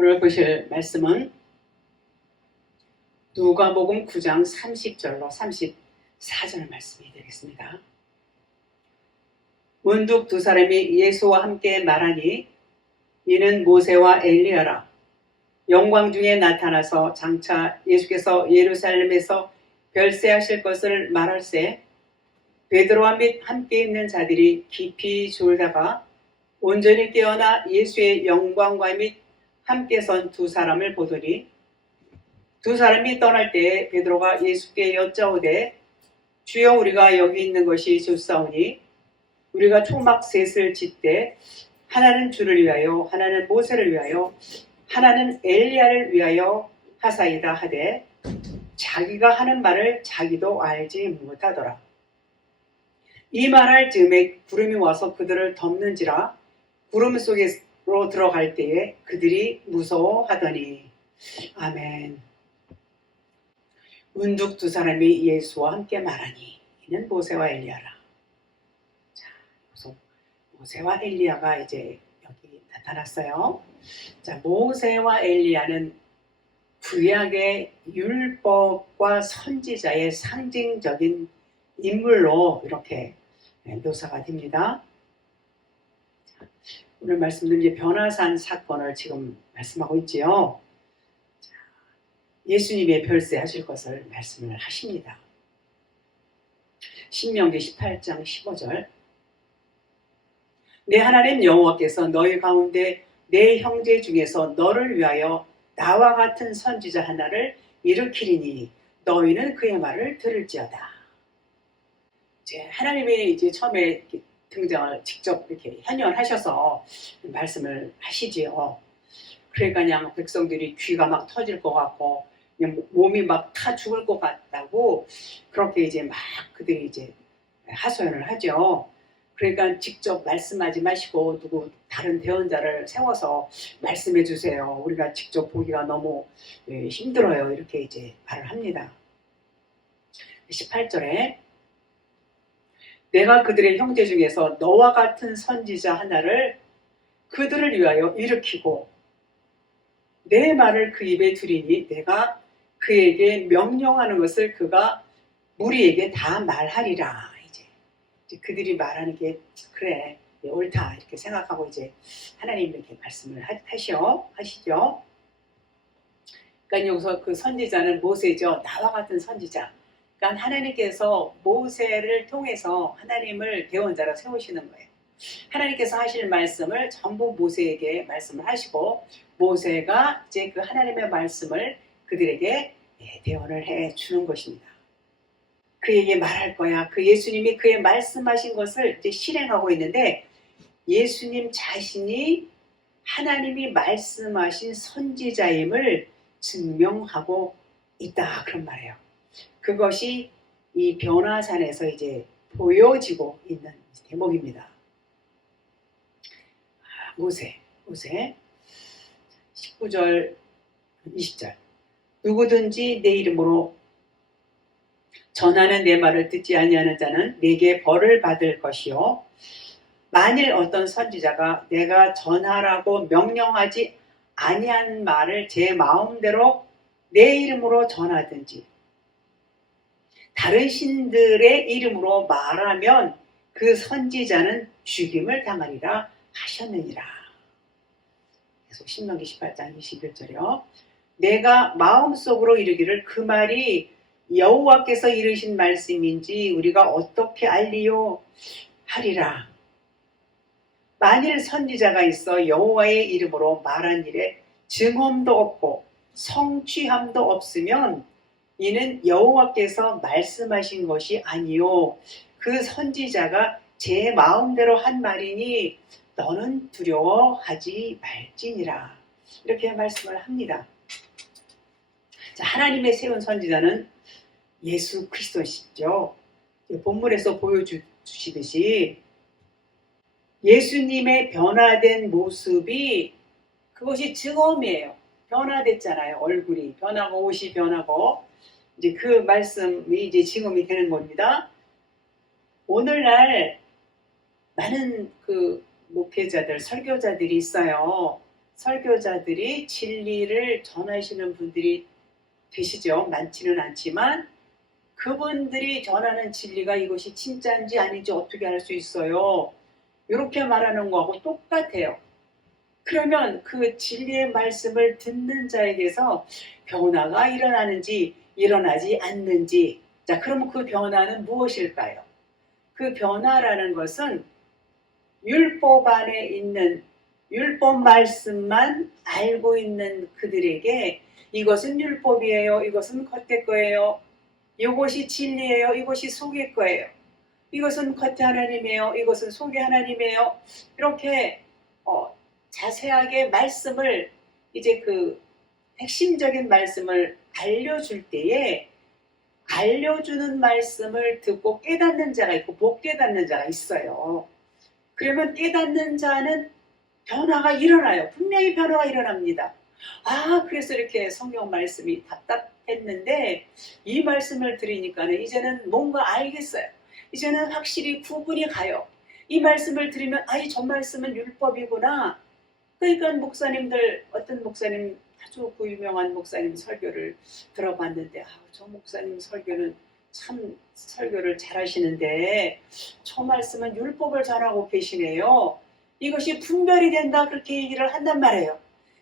오늘 보실 말씀은 누가복음 9장 30절로 34절 말씀이 되겠습니다. 문득 두 사람이 예수와 함께 말하니 이는 모세와 엘리야라. 영광 중에 나타나서 장차 예수께서 예루살렘에서 별세하실 것을 말할세 베드로와 및 함께 있는 자들이 깊이 졸다가 온전히 깨어나 예수의 영광과 및 함께 선 두 사람을 보더니 두 사람이 떠날 때에 베드로가 예수께 여짜오되 주여 우리가 여기 있는 것이 좋사오니 우리가 초막 셋을 짓되 하나는 주를 위하여 하나는 모세를 위하여 하나는 엘리야를 위하여 하사이다 하되 자기가 하는 말을 자기도 알지 못하더라. 이 말할 즈음에 구름이 와서 그들을 덮는지라 구름 속으로 들어갈 때에 그들이 무서워하더니. 아멘. 문득 두 사람이 예수와 함께 말하니 이는 모세와 엘리야라. 자, 모세와 엘리야가 이제 여기 나타났어요. 자, 모세와 엘리야는 구약의 율법과 선지자의 상징적인 인물로 이렇게 묘사가 됩니다. 자, 오늘 말씀드린 이제 변화산 사건을 지금 말씀하고 있지요. 자, 예수님의 별세하실 것을 말씀을 하십니다. 신명기 18장 15절 내 하나님 여호와께서 너희 가운데 내 형제 중에서 너를 위하여 나와 같은 선지자 하나를 일으키리니 너희는 그의 말을 들을지어다. 이제 하나님이 이제 처음에 등장을 직접 이렇게 현현하셔서 말씀을 하시지요. 그러니까 그냥 백성들이 귀가 막 터질 것 같고 그냥 몸이 막 타 죽을 것 같다고 그렇게 이제 막 그들이 이제 하소연을 하죠. 그러니까 직접 말씀하지 마시고 누구 다른 대언자를 세워서 말씀해 주세요. 우리가 직접 보기가 너무 힘들어요. 이렇게 이제 말을 합니다. 18절에 내가 그들의 형제 중에서 너와 같은 선지자 하나를 그들을 위하여 일으키고 내 말을 그 입에 두리니 내가 그에게 명령하는 것을 그가 무리에게 다 말하리라. 이제 그들이 말하는 게 그래 옳다 이렇게 생각하고 이제 하나님 이렇게 말씀을 하시죠. 그러니까 여기서 그 선지자는 모세죠. 나와 같은 선지자. 그러니까 하나님께서 모세를 통해서 하나님을 대언자로 세우시는 거예요. 하나님께서 하실 말씀을 전부 모세에게 말씀을 하시고 모세가 이제 그 하나님의 말씀을 그들에게 대언을 해 주는 것입니다. 그에게 말할 거야. 그 예수님이 그의 말씀하신 것을 이제 실행하고 있는데 예수님 자신이 하나님이 말씀하신 선지자임을 증명하고 있다. 그런 말이에요. 그것이 이 변화산에서 이제 보여지고 있는 대목입니다. 모세 19절 20절 누구든지 내 이름으로 전하는 내 말을 듣지 아니하는 자는 내게 벌을 받을 것이요 만일 어떤 선지자가 내가 전하라고 명령하지 아니한 말을 제 마음대로 내 이름으로 전하든지 다른 신들의 이름으로 말하면 그 선지자는 죽임을 당하리라 하셨느니라. 계속 신명기 18장 21절이요. 내가 마음속으로 이르기를 그 말이 여호와께서 이르신 말씀인지 우리가 어떻게 알리요 하리라. 만일 선지자가 있어 여호와의 이름으로 말한 일에 증언도 없고 성취함도 없으면 이는 여호와께서 말씀하신 것이 아니요 그 선지자가 제 마음대로 한 말이니 너는 두려워하지 말지니라. 이렇게 말씀을 합니다. 자, 하나님의 세운 선지자는 예수 그리스도시죠. 본문에서 보여주시듯이 예수님의 변화된 모습이 그것이 증언이에요. 변화됐잖아요. 얼굴이 변하고 옷이 변하고 이제 그 말씀이 이제 증언이 되는 겁니다. 오늘날 많은 그 목회자들, 설교자들이 있어요. 설교자들이 진리를 전하시는 분들이 계시죠. 많지는 않지만 그분들이 전하는 진리가 이것이 진짜인지 아닌지 어떻게 알 수 있어요? 이렇게 말하는 거하고 똑같아요. 그러면 그 진리의 말씀을 듣는 자에게서 변화가 일어나는지 일어나지 않는지, 자, 그럼 그 변화는 무엇일까요? 그 변화라는 것은 율법 안에 있는 율법 말씀만 알고 있는 그들에게 이것은 율법이에요, 이것은 겉에 거예요, 이것이 진리예요, 이것이 속의 거예요, 이것은 겉에 하나님이에요, 이것은 속의 하나님이에요, 이렇게 자세하게 말씀을, 이제 그 핵심적인 말씀을 알려줄 때에 알려주는 말씀을 듣고 깨닫는 자가 있고 못 깨닫는 자가 있어요. 그러면 깨닫는 자는 변화가 일어나요. 분명히 변화가 일어납니다. 아, 그래서 이렇게 성경 말씀이 답답했는데 이 말씀을 들으니까는 이제는 뭔가 알겠어요. 이제는 확실히 구분이 가요. 이 말씀을 들으면 저 말씀은 율법이구나. 그러니까 목사님들, 어떤 목사님, 아주 그 유명한 목사님 설교를 들어봤는데 저 목사님 설교는 참 설교를 잘하시는데 저 말씀은 율법을 전하고 계시네요. 이것이 분별이 된다, 그렇게 얘기를 한단 말이에요.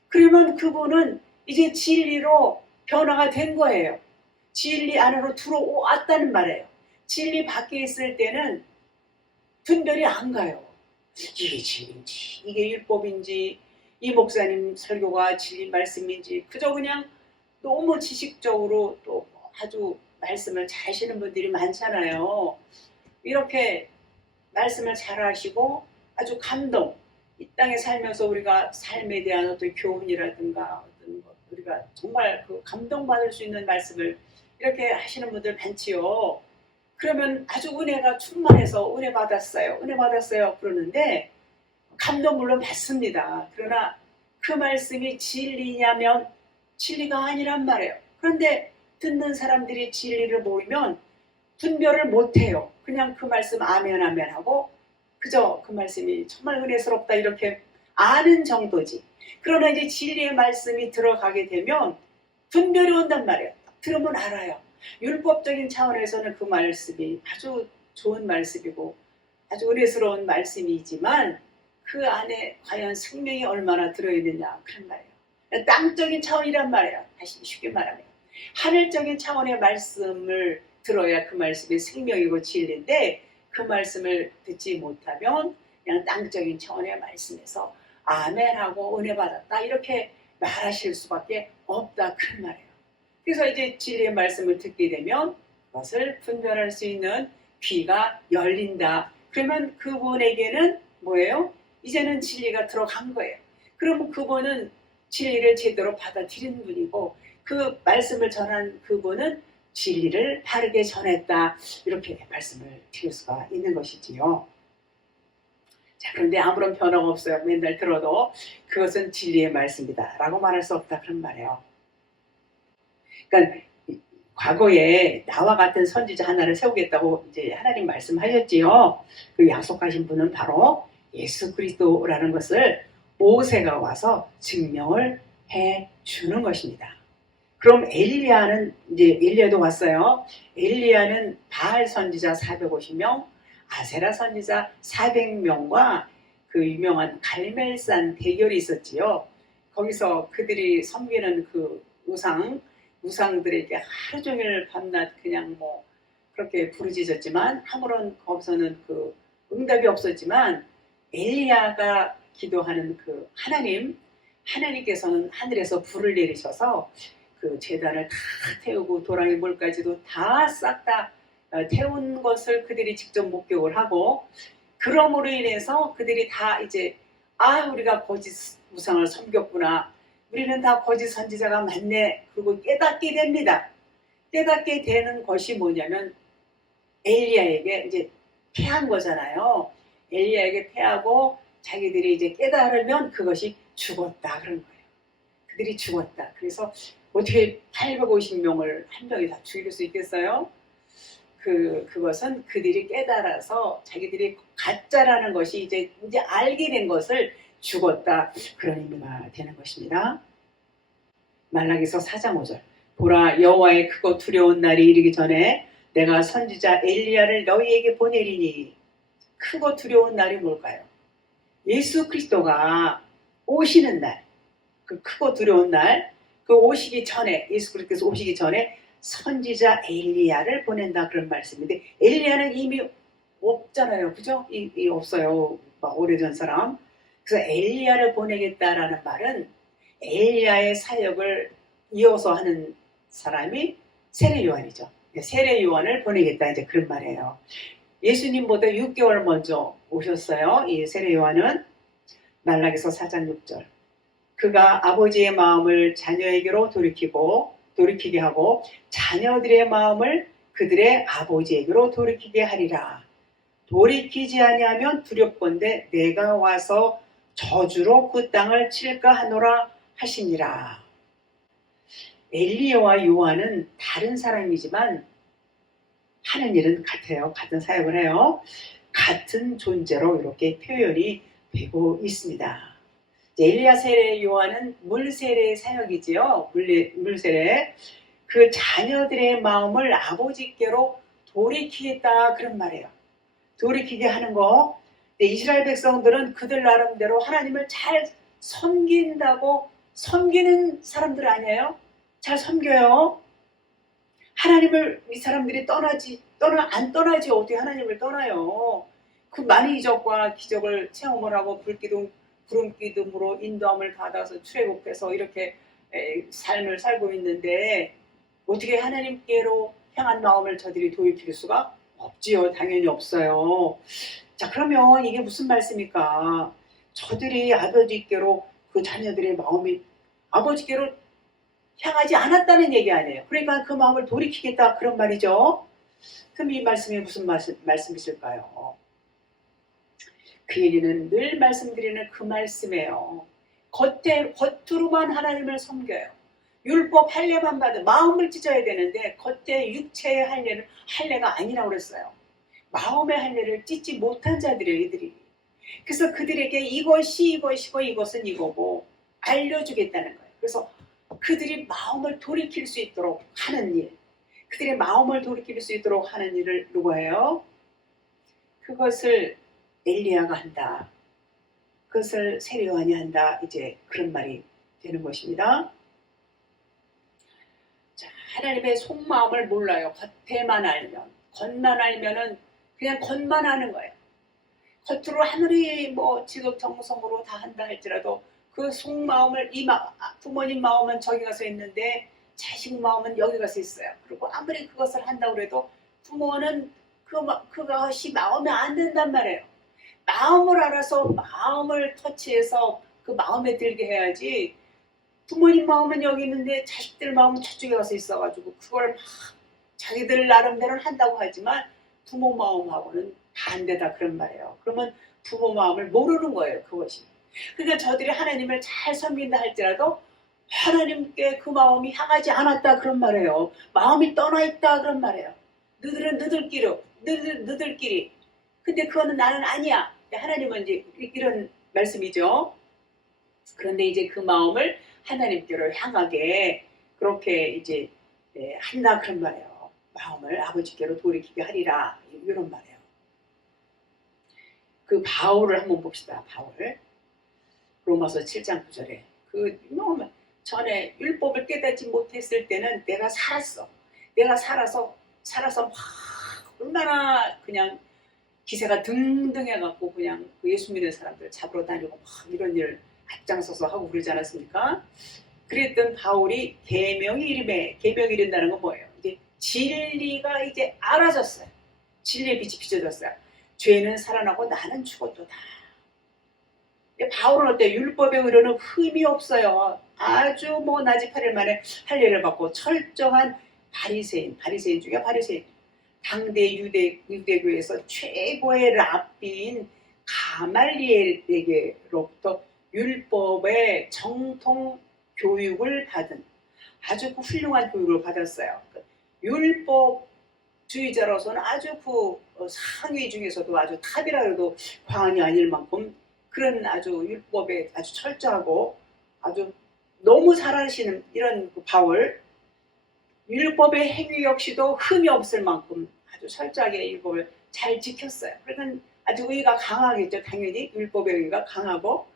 그러면 그분은 이제 진리로 변화가 된 거예요. 진리 안으로 들어왔다는 말이에요. 진리 밖에 있을 때는 분별이 안 가요. 이게 진리인지 이게 율법인지 이 목사님 설교가 진리 말씀인지 그저 그냥 너무 지식적으로 또 아주 말씀을 잘 하시는 분들이 많잖아요. 이렇게 말씀을 잘 하시고 아주 감동, 이 땅에 살면서 우리가 삶에 대한 어떤 교훈이라든가 어떤 것, 우리가 정말 그 감동받을 수 있는 말씀을 이렇게 하시는 분들 많지요. 그러면 아주 은혜가 충만해서 은혜 받았어요, 은혜 받았어요 그러는데 감동 물론 받습니다. 그러나 그 말씀이 진리냐면 진리가 아니란 말이에요. 그런데 듣는 사람들이 진리를 모르면 분별을 못해요. 그냥 그 말씀 아멘 아멘 하고 그저 그 말씀이 정말 은혜스럽다 이렇게 아는 정도지. 그러나 이제 진리의 말씀이 들어가게 되면 분별이 온단 말이에요. 들으면 알아요. 율법적인 차원에서는 그 말씀이 아주 좋은 말씀이고 아주 은혜스러운 말씀이지만 그 안에 과연 생명이 얼마나 들어있느냐 그런 말이에요. 땅적인 차원이란 말이에요. 다시 쉽게 말하면 하늘적인 차원의 말씀을 들어야 그 말씀이 생명이고 진리인데 그 말씀을 듣지 못하면 그냥 땅적인 차원의 말씀에서 아멘하고 은혜 받았다 이렇게 말하실 수밖에 없다 그런 말이에요. 그래서 이제 진리의 말씀을 듣게 되면 그것을 분별할 수 있는 귀가 열린다. 그러면 그분에게는 뭐예요? 이제는 진리가 들어간 거예요. 그러면 그분은 진리를 제대로 받아들이는 분이고 그 말씀을 전한 그분은 진리를 바르게 전했다. 이렇게 말씀을 드릴 수가 있는 것이지요. 자, 그런데 아무런 변화가 없어요. 맨날 들어도 그것은 진리의 말씀이다 라고 말할 수 없다 그런 말이에요. 그러니까 과거에 나와 같은 선지자 하나를 세우겠다고 이제 하나님 말씀하셨지요. 그 약속하신 분은 바로 예수 그리스도라는 것을 모세가 와서 증명을 해 주는 것입니다. 그럼 엘리야도 왔어요. 엘리야는 바알 선지자 450명, 아세라 선지자 400명과 그 유명한 갈멜산 대결이 있었지요. 거기서 그들이 섬기는 그 우상들에게 하루 종일 밤낮 그냥 뭐 그렇게 부르짖었지만 아무런 거기서는 그 응답이 없었지만 엘리야가 기도하는 그 하나님께서는 하늘에서 불을 내리셔서 그 제단을 다 태우고 도랑이 물까지도 다 싹 다 태운 것을 그들이 직접 목격을 하고 그럼으로 인해서 그들이 다 이제 우리가 거짓 우상을 섬겼구나. 우리는 다 거짓 선지자가 맞네. 그리고 깨닫게 됩니다. 깨닫게 되는 것이 뭐냐면 엘리야에게 이제 패한 거잖아요. 엘리야에게 패하고 자기들이 이제 깨달으면 그것이 죽었다 그런 거예요. 그들이 죽었다. 그래서 어떻게 850명을 한 명이 다 죽일 수 있겠어요? 그것은 그들이 깨달아서 자기들이 가짜라는 것이 이제 알게 된 것을 죽었다, 그런 의미가 되는 것입니다. 말라기서 4장 5절. 보라, 여호와의 크고 두려운 날이 이르기 전에 내가 선지자 엘리야를 너희에게 보내리니. 크고 두려운 날이 뭘까요? 예수 그리스도가 오시는 날, 그 크고 두려운 날, 그 오시기 전에, 예수 그리스도께서 오시기 전에 선지자 엘리야를 보낸다, 그런 말씀인데, 엘리야는 이미 없잖아요, 그죠? 없어요, 오래전 사람. 그래서 엘리야를 보내겠다라는 말은 엘리야의 사역을 이어서 하는 사람이 세례 요한이죠. 세례 요한을 보내겠다, 이제 그런 말이에요. 예수님보다 6개월 먼저 오셨어요. 이 세례 요한은. 말라기서 4장 6절. 그가 아버지의 마음을 자녀에게로 돌이키게 하고 자녀들의 마음을 그들의 아버지에게로 돌이키게 하리라. 돌이키지 아니하면 두렵건대 내가 와서 저주로 그 땅을 칠까 하노라 하시니라. 엘리야와 요한은 다른 사람이지만 하는 일은 같아요. 같은 사역을 해요. 같은 존재로 이렇게 표현이 되고 있습니다. 엘리야 세례 요한은 물세례 사역이지요. 물세례. 그 자녀들의 마음을 아버지께로 돌이키겠다, 그런 말이에요. 돌이키게 하는 거. 이스라엘 백성들은 그들 나름대로 하나님을 잘 섬긴다고 섬기는 사람들 아니에요? 잘 섬겨요. 하나님을 이 사람들이 안 떠나지 어떻게 하나님을 떠나요? 그 많은 이적과 기적을 체험을 하고 구름 기둥으로 인도함을 받아서 출애굽해서 이렇게 삶을 살고 있는데 어떻게 하나님께로 향한 마음을 저들이 돌이킬 수가 없지요. 당연히 없어요. 자, 그러면 이게 무슨 말씀입니까? 저들이 아버지께로 그 자녀들의 마음이 아버지께로 향하지 않았다는 얘기 아니에요. 그러니까 그 마음을 돌이키겠다, 그런 말이죠. 그럼 이 말씀이 무슨 말씀이실까요? 그 얘기는 늘 말씀드리는 그 말씀이에요. 겉으로만 하나님을 섬겨요. 율법 할례만 받은 마음을 찢어야 되는데 겉에 육체의 할례는 할례가 아니라고 그랬어요. 마음의 할례를 찢지 못한 자들이에요, 이들이. 그래서 그들에게 이것이 이것이고 이것은 이거고 알려주겠다는 거예요. 그래서 그들이 마음을 돌이킬 수 있도록 하는 일, 그들의 마음을 돌이킬 수 있도록 하는 일을 누가 해요? 그것을 엘리야가 한다. 그것을 세례 요한이 한다. 이제 그런 말이 되는 것입니다. 자, 하나님의 속마음을 몰라요. 겉만 알면은 그냥 겉만 하는 거예요. 겉으로 하늘이 지극정성으로 다 한다 할지라도 그 속마음을 부모님 마음은 저기 가서 있는데 자식 마음은 여기 가서 있어요. 그리고 아무리 그것을 한다고 해도 부모는 그것이 마음에 안 든단 말이에요. 마음을 알아서 마음을 터치해서 그 마음에 들게 해야지. 부모님 마음은 여기 있는데 자식들 마음은 저쪽에 가서 있어가지고 그걸 막 자기들 나름대로는 한다고 하지만 부모 마음하고는 반대다, 그런 말이에요. 그러면 부모 마음을 모르는 거예요, 그것이. 그러니까 저들이 하나님을 잘 섬긴다 할지라도 하나님께 그 마음이 향하지 않았다, 그런 말이에요. 마음이 떠나 있다, 그런 말이에요. 너들은 너들끼리. 근데 그거는 나는 아니야. 하나님은 이제 이런 말씀이죠. 그런데 이제 그 마음을 하나님께로 향하게 그렇게 이제 한다, 그런 말이에요. 마음을 아버지께로 돌이키게 하리라, 이런 말이에요. 그 바울을 한번 봅시다. 바울. 로마서 7장 9절에 전에 율법을 깨닫지 못했을 때는 내가 살았어. 내가 살아서 막 얼마나 그냥 기세가 등등해갖고 그냥 그 예수 믿는 사람들 잡으러 다니고 막 이런 일 앞장서서 하고 그러지 않았습니까? 그랬던 바울이 계명이 이른다는 건 뭐예요? 이제 진리가 이제 알아졌어요. 진리의 빛이 비춰졌어요. 죄는 살아나고 나는 죽었도다. 바울은 어때? 율법의 의로는 흠이 없어요. 아주 나지팔일 만에 할례를 받고 철저한 바리새인 중에 바리새인. 당대 유대교에서 최고의 랍비인 가말리엘에게로부터 율법의 정통 교육을 받은 아주 훌륭한 교육을 받았어요. 율법주의자로서는 아주 상위 중에서도 아주 탑이라 해도 과언이 아닐 만큼 그런 아주 율법에 아주 철저하고 아주 너무 잘하시는 이런 그 바울, 율법의 행위 역시도 흠이 없을 만큼 아주 철저하게 율법을 잘 지켰어요. 그러니까 아주 의가 강하겠죠. 당연히 율법의 의가 강하고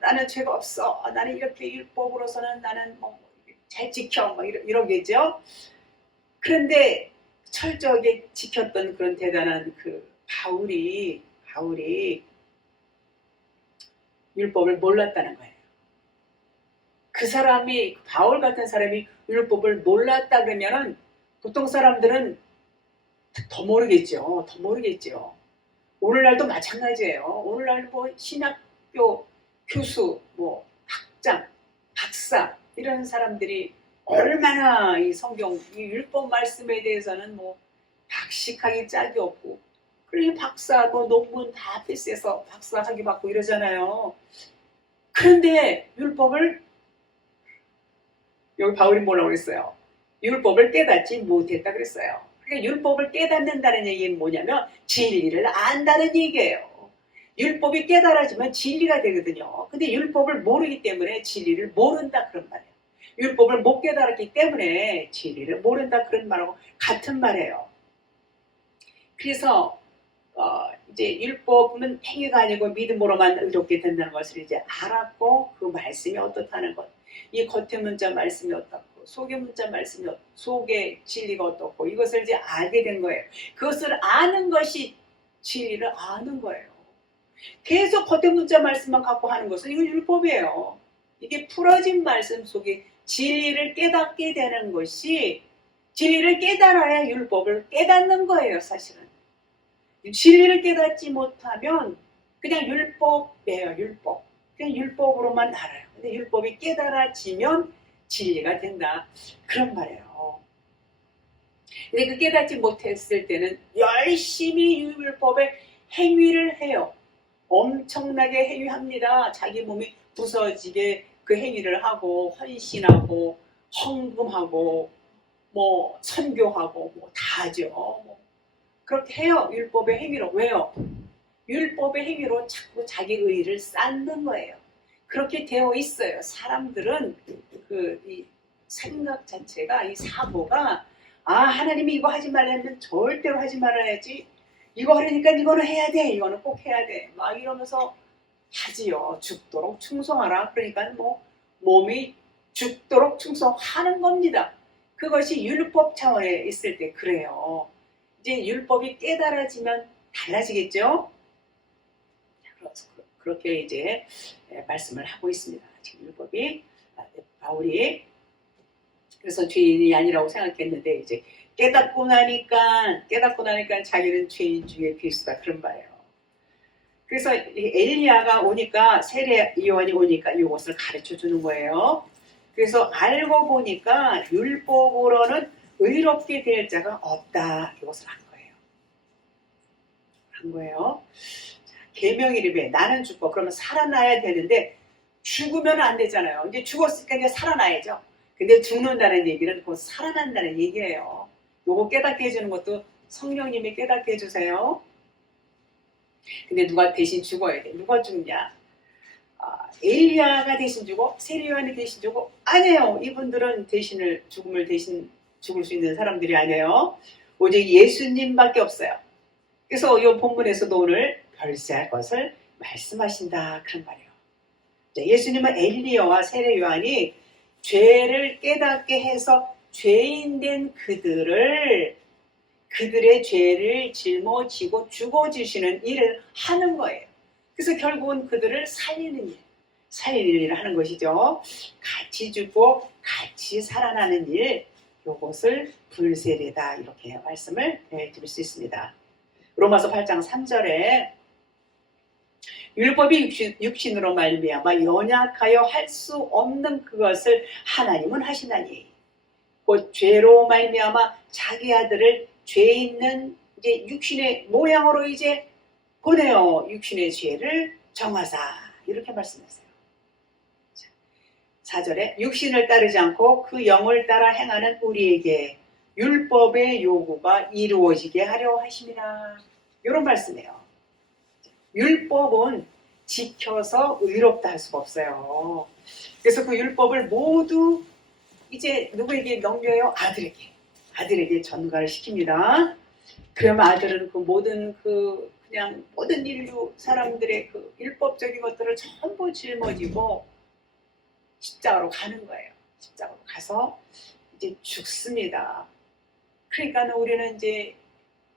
나는 죄가 없어. 나는 이렇게 율법으로서는 나는 뭐 잘 지켜. 뭐 이러겠죠. 그런데 철저하게 지켰던 그런 대단한 그 바울이 율법을 몰랐다는 거예요. 그 사람이, 바울 같은 사람이 율법을 몰랐다 그러면은 보통 사람들은 더 모르겠죠. 더 모르겠죠. 오늘날도 마찬가지예요. 오늘날 뭐 신학교 교수, 뭐 학장, 박사 이런 사람들이 얼마나 이 성경, 이 율법 말씀에 대해서는 뭐 박식하기 짝이 없고, 그래 박사 뭐 논문 다 패스해서 박사 학위 받고 이러잖아요. 그런데 율법을, 여기 바울이 뭐라고 그랬어요? 율법을 깨닫지 못했다 그랬어요. 그러니까 율법을 깨닫는다는 얘기는 뭐냐면 진리를 안다는 얘기예요. 율법이 깨달아지면 진리가 되거든요. 근데 율법을 모르기 때문에 진리를 모른다 그런 말이에요. 율법을 못 깨달았기 때문에 진리를 모른다 그런 말하고 같은 말이에요. 그래서 이제 율법은 행위가 아니고 믿음으로만 의롭게 된다는 것을 이제 알았고, 그 말씀이 어떻다는 것, 이 겉의 문자 말씀이 어떻고 속의 문자 말씀이 어떻고 속의 진리가 어떻고 이것을 이제 알게 된 거예요. 그것을 아는 것이 진리를 아는 거예요. 계속 겉의 문자 말씀만 갖고 하는 것은 이건 율법이에요. 이게 풀어진 말씀 속에 진리를 깨닫게 되는 것이, 진리를 깨달아야 율법을 깨닫는 거예요. 사실은 진리를 깨닫지 못하면 그냥 율법이에요. 율법, 그냥 율법으로만 알아요. 근데 율법이 깨달아지면 진리가 된다 그런 말이에요. 근데 그 깨닫지 못했을 때는 열심히 율법의 행위를 해요. 엄청나게 행위합니다. 자기 몸이 부서지게 그 행위를 하고 헌신하고 헌금하고 뭐 선교하고 뭐 다 하죠. 뭐 그렇게 해요. 율법의 행위로. 왜요? 율법의 행위로 자꾸 자기 의의를 쌓는 거예요. 그렇게 되어 있어요. 사람들은 이 생각 자체가, 이 사고가, 하나님이 이거 하지 말라면 절대로 하지 말아야지, 이거 하려니까 이거는 해야 돼, 이거는 꼭 해야 돼, 막 이러면서 하지요. 죽도록 충성하라. 그러니까 뭐 몸이 죽도록 충성하는 겁니다. 그것이 율법 차원에 있을 때 그래요. 이제 율법이 깨달아지면 달라지겠죠. 그렇게 이제 말씀을 하고 있습니다. 지금 율법이, 바울이 그래서 죄인이 아니라고 생각했는데 이제 깨닫고 나니까 자기는 죄인 중에 필수다 그런 말이에요. 그래서 엘리야가 오니까, 세례 요한이 오니까 이것을 가르쳐 주는 거예요. 그래서 알고 보니까 율법으로는 의롭게 될 자가 없다. 이것을 한 거예요. 계명이름에 나는 죽고, 그러면 살아나야 되는데 죽으면 안 되잖아요. 이제 죽었으니까 이제 살아나야죠. 근데 죽는다는 얘기는 곧 살아난다는 얘기예요. 요거 깨닫게 해주는 것도 성령님이 깨닫게 해주세요. 근데 누가 대신 죽어야 돼. 누가 죽냐? 엘리야가 대신 죽어? 세례 요한이 대신 죽어? 아니에요. 이분들은 죽음을 대신 죽을 수 있는 사람들이 아니에요. 오직 예수님밖에 없어요. 그래서 이 본문에서도 오늘 별세할 것을 말씀하신다 그런 말이에요. 예수님은 엘리야와 세례 요한이 죄를 깨닫게 해서 죄인된 그들의 죄를 짊어지고 죽어주시는 일을 하는 거예요. 그래서 결국은 그들을 살리는 일을 하는 것이죠. 같이 죽고 같이 살아나는 일, 이것을 불세례다 이렇게 말씀을 드릴 수 있습니다. 로마서 8장 3절에 율법이 육신으로 말미암아 연약하여 할 수 없는 그것을 하나님은 하시나니 곧 죄로 말미암아 자기 아들을 죄 있는 이제 육신의 모양으로 이제 보내어 육신의 죄를 정하사 이렇게 말씀했어요. 4절에 육신을 따르지 않고 그 영을 따라 행하는 우리에게 율법의 요구가 이루어지게 하려 하심이라. 이런 말씀이에요. 율법은 지켜서 의롭다 할 수가 없어요. 그래서 그 율법을 모두 이제 누구에게 넘겨요? 아들에게 전가를 시킵니다. 그러면 아들은 그 모든 그냥 모든 인류 사람들의 그 율법적인 것들을 전부 짊어지고 십자가로 가는 거예요. 십자가로 가서 이제 죽습니다. 그러니까 우리는 이제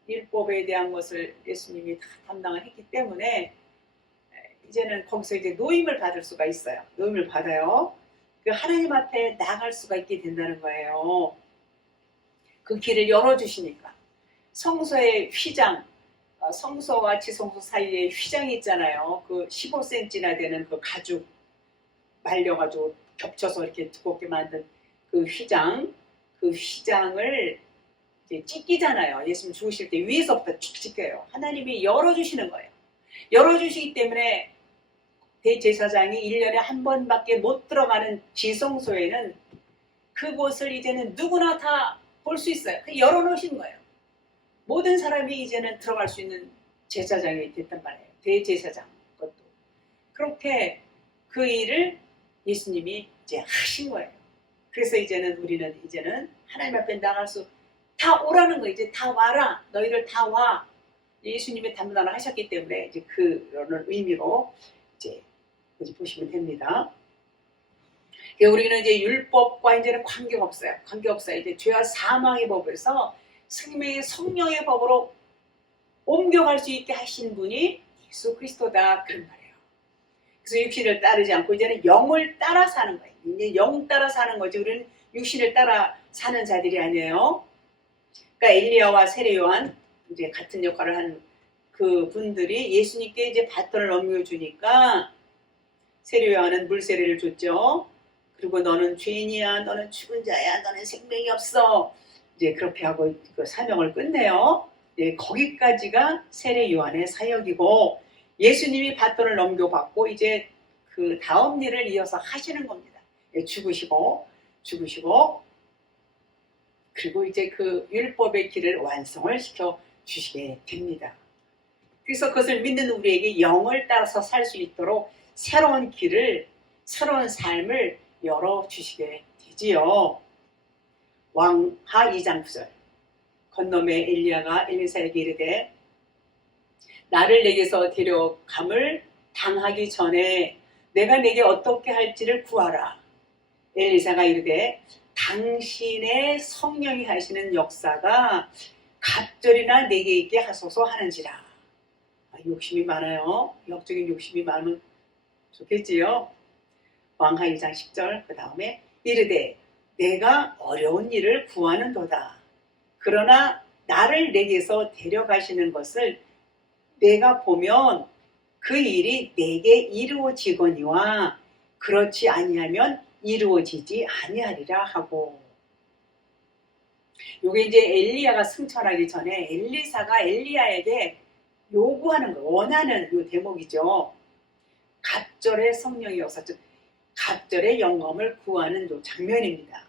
율법에 대한 것을 예수님이 다 담당을 했기 때문에 이제는 거기서 이제 노임을 받을 수가 있어요. 노임을 받아요. 그 하나님 앞에 나갈 수가 있게 된다는 거예요. 그 길을 열어주시니까. 성소의 휘장, 성소와 지성소 사이에 휘장이 있잖아요. 그 15cm나 되는 그 가죽 말려가지고 겹쳐서 이렇게 두껍게 만든 그 휘장, 그 휘장을 이제 찢기잖아요. 예수님 죽으실 때 위에서부터 쭉 찢겨요. 하나님이 열어주시는 거예요. 열어주시기 때문에 대제사장이 1년에 한 번밖에 못 들어가는 지성소에는 그곳을 이제는 누구나 다 볼 수 있어요. 열어놓으신 거예요. 모든 사람이 이제는 들어갈 수 있는 제사장이 됐단 말이에요. 대제사장 것도. 그렇게 그 일을 예수님이 이제 하신 거예요. 그래서 우리는 이제는 하나님 앞에 나갈 수 다 오라는 거예요. 이제 다 와라. 너희를 다 와. 예수님이 담당을 하셨기 때문에 이제 그런 의미로 이제 보시면 됩니다. 우리는 이제 율법과 이제는 관계가 없어요. 이제 죄와 사망의 법에서 생명의 성령의 법으로 옮겨갈 수 있게 하신 분이 예수 그리스도다 그런 말이에요. 그래서 육신을 따르지 않고 이제는 영을 따라 사는 거예요. 이제 영 따라 사는 거지 우리는 육신을 따라 사는 자들이 아니에요. 그러니까 엘리야와 세례 요한 이제 같은 역할을 한 그 분들이 예수님께 이제 바톤을 넘겨주니까 세례 요한은 물 세례를 줬죠. 그리고 너는 죄인이야, 너는 죽은 자야, 너는 생명이 없어. 이제 그렇게 하고 그 사명을 끝내요. 예, 거기까지가 세례 요한의 사역이고 예수님이 바톤을 넘겨받고 이제 그 다음 일을 이어서 하시는 겁니다. 예, 죽으시고 그리고 이제 그 율법의 길을 완성을 시켜 주시게 됩니다. 그래서 그것을 믿는 우리에게 영을 따라서 살 수 있도록 새로운 길을, 새로운 삶을 열어주시게 되지요. 왕하 2장 9절 건너매 엘리야가 엘리사에게 이르되 나를 내게서 데려감을 당하기 전에 내가 내게 어떻게 할지를 구하라. 엘리사가 이르되 당신의 성령이 하시는 역사가 갑절이나 내게 있게 하소서 하는지라. 욕심이 많아요. 영적인 욕심이 많으면 좋겠지요. 왕하 2장 10절 그 다음에 이르되 내가 어려운 일을 구하는도다. 그러나 나를 내게서 데려가시는 것을 내가 보면 그 일이 내게 이루어지거니와 그렇지 아니하면 이루어지지 아니하리라 하고. 요게 이제 엘리야가 승천하기 전에 엘리사가 엘리야에게 요구하는 거, 원하는 요 대목이죠. 갑절의 성령이어서 갑절의 영감을 구하는 요 장면입니다.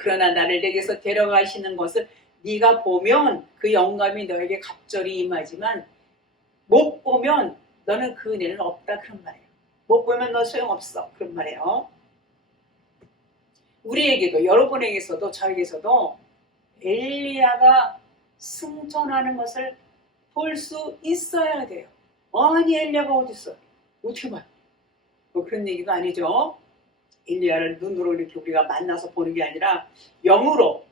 그러나 나를 내게서 데려가시는 것을 네가 보면 그 영감이 너에게 갑절이 임하지만 못 보면 너는 그 은혜는 없다 그런 말이에요. 못 보면 너 소용없어 그런 말이에요. 우리에게도 여러분에게서도 저에게서도 엘리야가 승천하는 것을 볼 수 있어야 돼요. 아니 엘리야가 어디 있어? 어떻게 봐요? 뭐 그런 얘기가 아니죠. 엘리야를 눈으로 이렇게 우리가 만나서 보는 게 아니라 영으로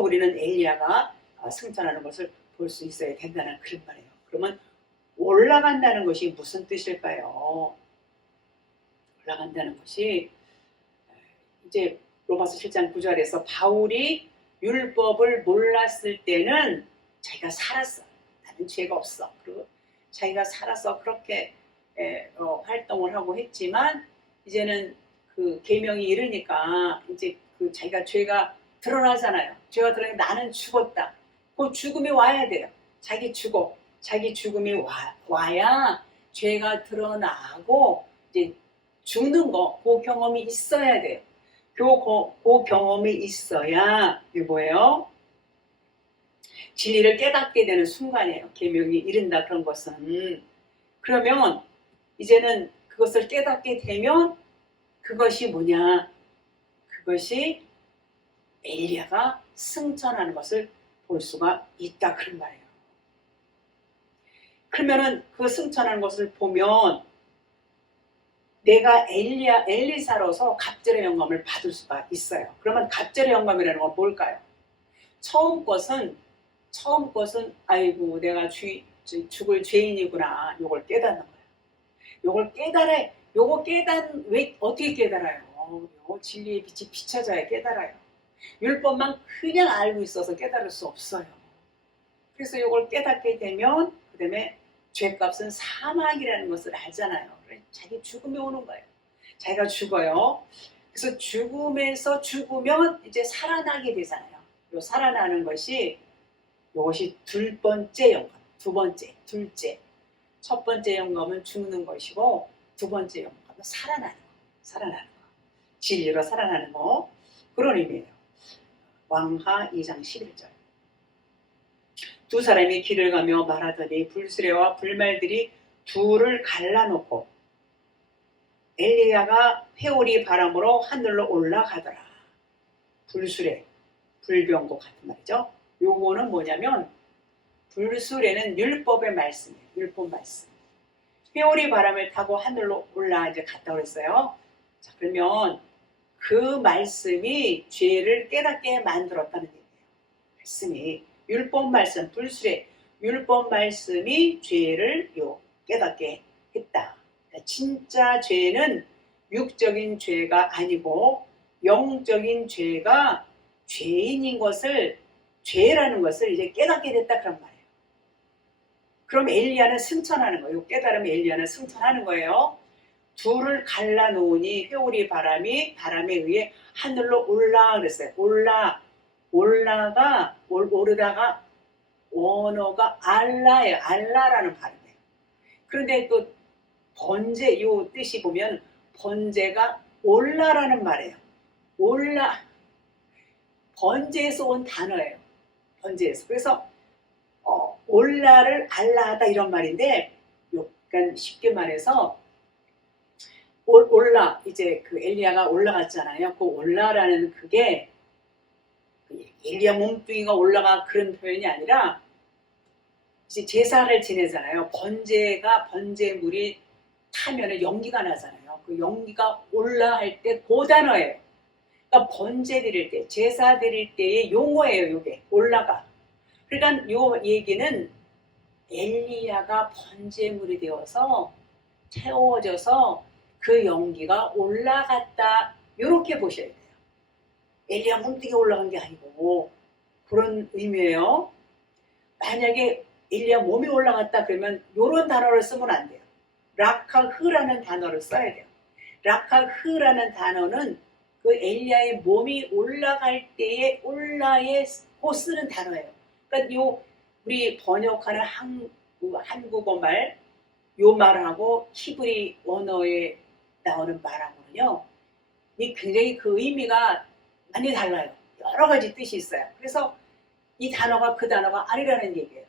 우리는 엘리야가 승천하는 것을 볼 수 있어야 된다는 그런 말이에요. 그러면 올라간다는 것이 무슨 뜻일까요? 올라간다는 것이 이제 로마서 7장 9절에서 바울이 율법을 몰랐을 때는 자기가 살았어. 나는 죄가 없어. 그리고 자기가 살아서 그렇게 활동을 하고 했지만 이제는 그 계명이 이르니까 이제 그 자기가 죄가 드러나잖아요. 죄가 드러나니까 나는 죽었다. 그 죽음이 와야 돼요. 자기 죽음이 와야 죄가 드러나고 이제 죽는 거, 그 경험이 있어야 돼요. 그 경험이 있어야 이게 뭐예요? 진리를 깨닫게 되는 순간이에요. 계명이 이른다 그런 것은. 그러면 이제는 그것을 깨닫게 되면 그것이 뭐냐? 그것이 엘리야가 승천하는 것을 볼 수가 있다 그런 말이에요. 그러면은 그 승천하는 것을 보면 내가 엘리사로서 갑절의 영감을 받을 수가 있어요. 그러면 갑절의 영감이라는 건 뭘까요? 처음 것은 아이고 내가 죽을 죄인이구나. 요걸 깨닫는 거예요. 요걸 왜 어떻게 깨달아요? 요 진리의 빛이 비춰져야 깨달아요. 율법만 그냥 알고 있어서 깨달을 수 없어요. 그래서 요걸 깨닫게 되면 그다음에 죄값은 사망이라는 것을 알잖아요. 자기 죽음이 오는 거예요. 자기가 죽어요. 그래서 죽으면 이제 살아나게 되잖아요. 요 살아나는 것이 이것이 둘째 영감, 둘째. 첫 번째 영감은 죽는 것이고 두 번째 영감은 살아나는 거. 진리로 살아나는 거. 그런 의미예요. 왕하 2장 11절. 두 사람이 길을 가며 말하더니 불수레와 불말들이 둘을 갈라놓고 엘리야가 회오리 바람으로 하늘로 올라가더라. 불수레, 불병거 같은 말이죠. 요거는 뭐냐면 불수레는 율법의 말씀이에요. 율법 말씀. 회오리 바람을 타고 하늘로 갔다 그랬어요. 자, 그러면 그 말씀이 죄를 깨닫게 만들었다는 얘기예요. 말씀이 율법 말씀, 불수레 율법 말씀이 죄를 깨닫게 했다. 그러니까 진짜 죄는 육적인 죄가 아니고 영적인 죄가 죄인인 것을 죄라는 것을 이제 깨닫게 됐다 그런 말이에요. 그럼 엘리야는 승천하는 거예요. 깨달으면 엘리야는 승천하는 거예요. 둘을 갈라놓으니 회오리 바람에 의해 하늘로 그랬어요. 오르다가 원어가 알라예요. 알라라는 발음이에요. 그런데 또 번제 요 뜻이 보면 번제가 올라라는 말이에요. 번제에서 온 단어예요. 번제에서. 그래서 올라를 알라하다 이런 말인데 약간 쉽게 말해서 이제 그 엘리야가 올라갔잖아요. 그 올라라는 그게 엘리야 몸뚱이가 올라가 그런 표현이 아니라 이제 제사를 지내잖아요. 번제물이 타면은 연기가 나잖아요. 그 연기가 올라할 때 그 단어예요. 그러니까 번제 드릴 때, 제사 드릴 때의 용어예요. 이게 올라가. 그러니까 이 얘기는 엘리야가 번제물이 되어서 태워져서 그 연기가 올라갔다. 이렇게 보셔야 돼요. 엘리야 몸뚱이가 올라간 게 아니고 그런 의미예요. 만약에 엘리야 몸이 올라갔다 그러면 이런 단어를 쓰면 안 돼요. 라카흐라는 단어를 써야 돼요. 라카흐라는 단어는 그 엘리야의 몸이 올라갈 때에 쓰는 단어예요. 그러니까 우리 번역하는 한국어 말, 요 말하고 히브리 원어에 나오는 말하고는요, 굉장히 그 의미가 많이 달라요. 여러 가지 뜻이 있어요. 그래서 이 단어가 그 단어가 아니라는 얘기예요.